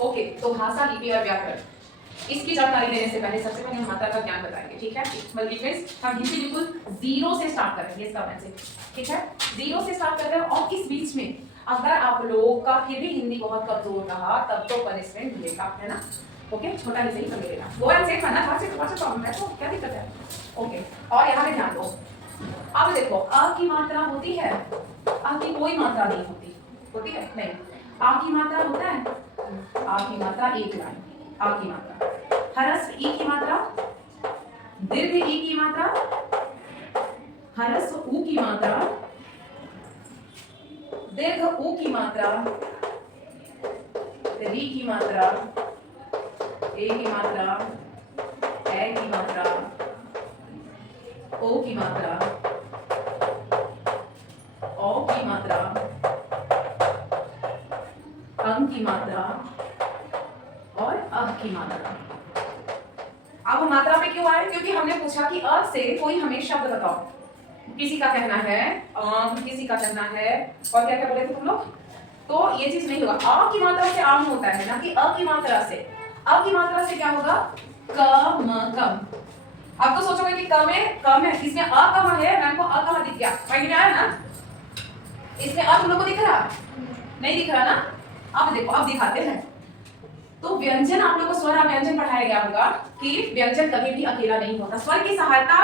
Okay, तो भाषा, लिपि और व्याकरण, इसकी जानकारी देने से पहले सबसे पहले हम मात्रा का ज्ञान बताएंगे, ठीक है। मल्टीप्लेस हम हिंदी बिल्कुल जीरो से स्टार्ट करेंगे इसका मैसेज, ठीक है। जीरो से स्टार्ट कर रहे हैं और इस बीच में अगर आप लोगों का फिर भी हिंदी बहुत कमजोर रहा तब तो पनिशमेंट मिलेगा, है ना। ओके, छोटा ही सही मिलेगा, वो एंड सेफ है ना, थोड़ा सा प्रॉब्लम है तो क्या दिक्कत है। ओके, और यहाँ पे ध्यान दो, अब देखो अ की मात्रा होती है, अ की कोई मात्रा नहीं होती, होती है नहीं, आ की मात्रा होता है, आ की मात्रा एक लाइन, आ की मात्रा, ह्रस्व ई की मात्रा, दीर्घ ई की मात्रा, ह्रस्व ऊ की मात्रा, दीर्घ ऊ की मात्रा, री की मात्रा, ए की मात्रा, ए की मात्रा, ओ की मात्रा, औ की मात्रा, अं की मात्रा और अ की मात्रा। अब मात्रा पे क्यों आए, क्योंकि हमने पूछा कि अ से कोई हमें शब्द बताओ। किसी का कहना है किसी का कहना है, और क्या क्या बोले थे तुम लोग, तो ये चीज नहीं होगा। अ की मात्रा से आम होता है ना कि अ की मात्रा से, अ की मात्रा से क्या होगा, क म कम। अब तो सोचोगे कि कम है, इसमें अ कहाँ है, मैम को अ कहाँ दिख गया, माइंड में आया ना, इसमें अ तुम लोग को दिख रहा, नहीं दिख रहा ना। अब देखो, अब दिखाते हैं। तो व्यंजन आप लोग को स्वर व्यंजन पढ़ाया गया होगा कि व्यंजन कभी भी अकेला नहीं होता, स्वर की सहायता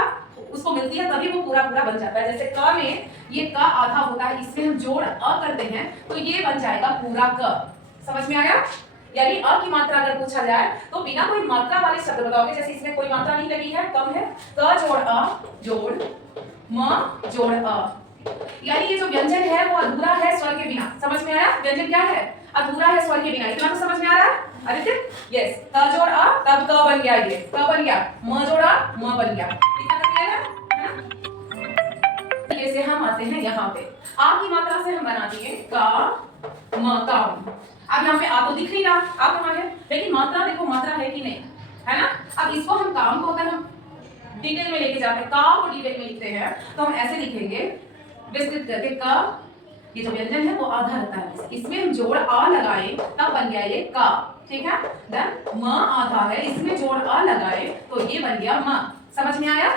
उसको मिलती है तभी वो पूरा पूरा बन जाता है। जैसे क में ये क आधा होता है, इसमें हम जोड़ अ करते हैं तो ये बन जाएगा पूरा क। समझ में आया, यानी अ की मात्रा अगर पूछा जाए तो बिना कोई मात्रा वाले शब्द बताओगे, जैसे इसमें कोई मात्रा नहीं लगी है, कम है, क जोड़ अ जोड़ म जोड़ अ, यानी ये जो व्यंजन है वो अधूरा है स्वर के बिना। समझ में आया, व्यंजन क्या है, अधूरा है स्वर के बिना, इतना तो समझ में आ रहा है। आदित्य, यस, क जोड़ अ तब क बन गया, ये क बन गया, म जोड़ा म बन गया, इतना तक क्लियर है ना। ये से हम आते हैं यहाँ पे, आ की मात्रा से हम बना दिए का म काम। अब यहाँ पे आ तो दिख नहीं रहा, आ कहाँ है, लेकिन मात्रा देखो, मात्रा है कि नहीं, है ना। अब इसको हम काम को अगर हम डिटेल में लेके जाते हैं, काम को डिटेल में लिखते हैं तो हम ऐसे लिखेंगे विस्तृत करके, का ये जो व्यंजन है वो आधा रहता है, इसमें हम जोड़ आ लगाए तब बन गया ये का, ठीक है। देन म आधा है, इसमें जोड़ आ लगाए तो ये बन गया म। समझ में आया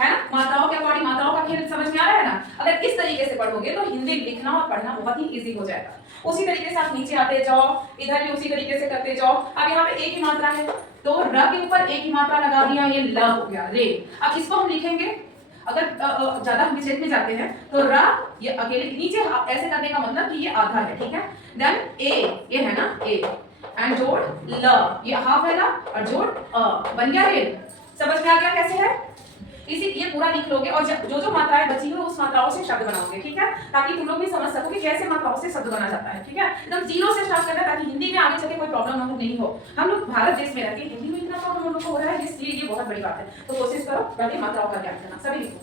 है ना, मात्राओं के अकॉर्डिंग मात्राओं का खेल समझ में आ रहा है ना। अगर इस तरीके से पढ़ोगे तो हिंदी लिखना और पढ़ना बहुत ही इजी हो जाएगा। उसी तरीके से आप नीचे आते जाओ, इधर भी उसी तरीके से करते जाओ। अब यहाँ पे ए की मात्रा है तो र के ऊपर ए की मात्रा लगा दिया, ये ल हो गया रे। अब इसको हम लिखेंगे, अगर ज्यादा हम विच्छेद में जाते हैं तो र ये अकेले नीचे ऐसे करने का मतलब कि ये आधा है, ठीक है। देन ए, ये है ना ए, एंड जोड़ ल, ये हाफ है ना, और जोड़ अ, बन गया रे। समझ में आ गया कैसे है, इसी ये पूरा लिख लोगे और जो जो मात्राएं बची हुई उस मात्राओं से शब्द बनाओगे, ठीक है, ताकि तुम लोग भी समझ सको कि कैसे मात्राओं से शब्द बना जाता है, ठीक है। एकदम जीरो से स्टार्ट करना है ताकि हिंदी में आगे चल के कोई प्रॉब्लम नहीं हो। हम लोग भारत देश में रहते हैं, हिंदी में इतना प्रॉब्लम हम लोग को हो रहा है, इसलिए ये बहुत बड़ी बात है। तो कोशिश करो पहले मात्राओं का ज्ञान करना, सभी लिखो।